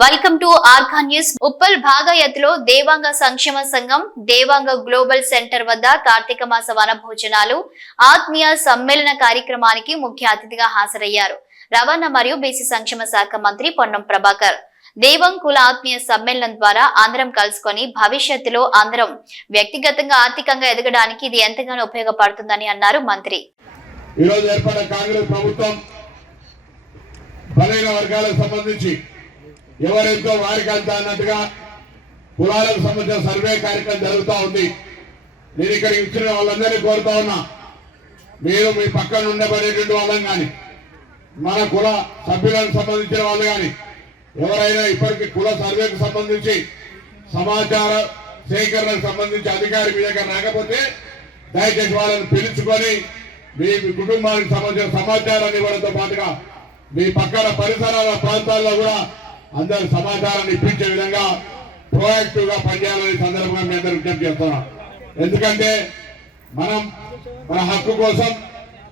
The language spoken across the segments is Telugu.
Welcome to Arka news. Uppal భాగయత్లో దేవాంగ సంక్షేమ సంఘం దేవాంగ గ్లోబల్ సెంటర్ వద్ద కార్తీక మాస వనభోజనాలు ఆత్మీయ సమ్మేళన కార్యక్రమానికి ముఖ్య అతిథిగా హాజరయ్యారు రవాణా మరియు బీసీ సంక్షేమ శాఖ మంత్రి పొన్నం ప్రభాకర్. దేవాంగ్ కుల ఆత్మీయ సమ్మేళనం ద్వారా అందరం కలుసుకొని భవిష్యత్తులో అందరం వ్యక్తిగతంగా ఆర్థికంగా ఎదగడానికి ఇది ఎంతగానో ఉపయోగపడుతుందని అన్నారు మంత్రి. ఎవరైతే వారికి అంతా అన్నట్టుగా కులాలకు సంబంధించిన సర్వే కార్యక్రమం జరుగుతూ ఉంది. నేను ఇక్కడ ఇచ్చిన వాళ్ళందరినీ కోరుతా ఉన్నా, మీరు మీ పక్కన ఉండబడేటువంటి వాళ్ళని కానీ మన కుల సభ్యులకు సంబంధించిన వాళ్ళు కానీ ఎవరైనా ఇప్పటికీ కుల సర్వేకు సంబంధించి సమాచార సేకరణకు సంబంధించి అధికారి మీ దగ్గర రాకపోతే దయచేసి వాళ్ళని పిలుచుకొని మీ కుటుంబానికి సంబంధించిన సమాచారాన్ని ఇవ్వడంతో పాటుగా మీ పక్కన పరిసరాల ప్రాంతాల్లో కూడా అందరు సమాచారాన్ని ఇప్పించే విధంగా ప్రోయాక్టివ్ గా పనిచేయాలని సందర్భంగా మీ అందరూ విజ్ఞప్తి చేస్తున్నాం. ఎందుకంటే మనం మన హక్కు కోసం,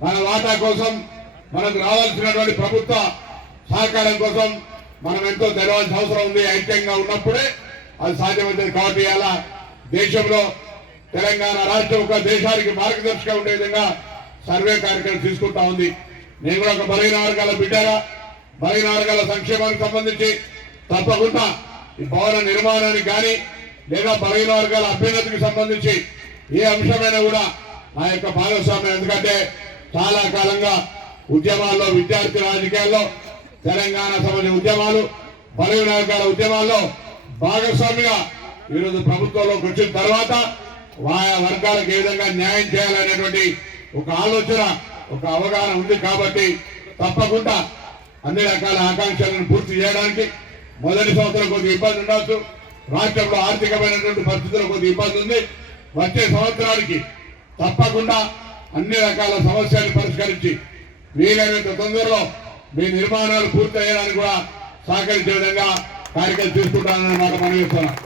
మన వాటా కోసం, మనకు రావాల్సినటువంటి ప్రభుత్వ సహకారం కోసం మనం ఎంతో తెలవాల్సిన అవసరం ఉంది. ఐక్యంగా ఉన్నప్పుడే అది సాధ్యమవుతుంది. కాబట్టి అలా దేశంలో తెలంగాణ రాష్ట్రం ఒక దేశానికి మార్గదర్శకంగా ఉండే విధంగా సర్వే కార్యక్రమం తీసుకుంటా ఉంది. నేను కూడా ఒక బలహీన వర్గాల బిడ్డగా బలహీన వర్గాల సంక్షేమానికి సంబంధించి తప్పకుండా ఈ భవన నిర్మాణానికి కానీ లేదా బలహీన వర్గాల అభ్యున్నతికి సంబంధించి ఏ అంశమైనా కూడా నా యొక్క భాగస్వామ్యం. ఎందుకంటే చాలా కాలంగా ఉద్యమాల్లో, విద్యార్థి రాజకీయాల్లో, తెలంగాణ సంబంధించిన ఉద్యమాలు, బలహీన వర్గాల ఉద్యమాల్లో భాగస్వామిగా ఈరోజు ప్రభుత్వంలోకి వచ్చిన తర్వాత ఆయా వర్గాలకు ఏ విధంగా న్యాయం చేయాలనేటువంటి ఒక ఆలోచన, ఒక అవగాహన ఉంది. కాబట్టి తప్పకుండా అన్ని రకాల ఆకాంక్షలను పూర్తి చేయడానికి మొదటి సంవత్సరం కొద్దిగా ఇబ్బంది ఉండవచ్చు. రాష్ట్రంలో ఆర్థికమైనటువంటి పరిస్థితుల్లో కొద్దిగా ఇబ్బంది ఉంది. వచ్చే సంవత్సరానికి తప్పకుండా అన్ని రకాల సమస్యలను పరిష్కరించి వీలైనంత తొందరలో మీ నిర్మాణాలు పూర్తి అయ్యడానికి కూడా సహకరించే విధంగా కార్యక్రమం తీసుకుంటానని మాట మనవి చేస్తున్నాను.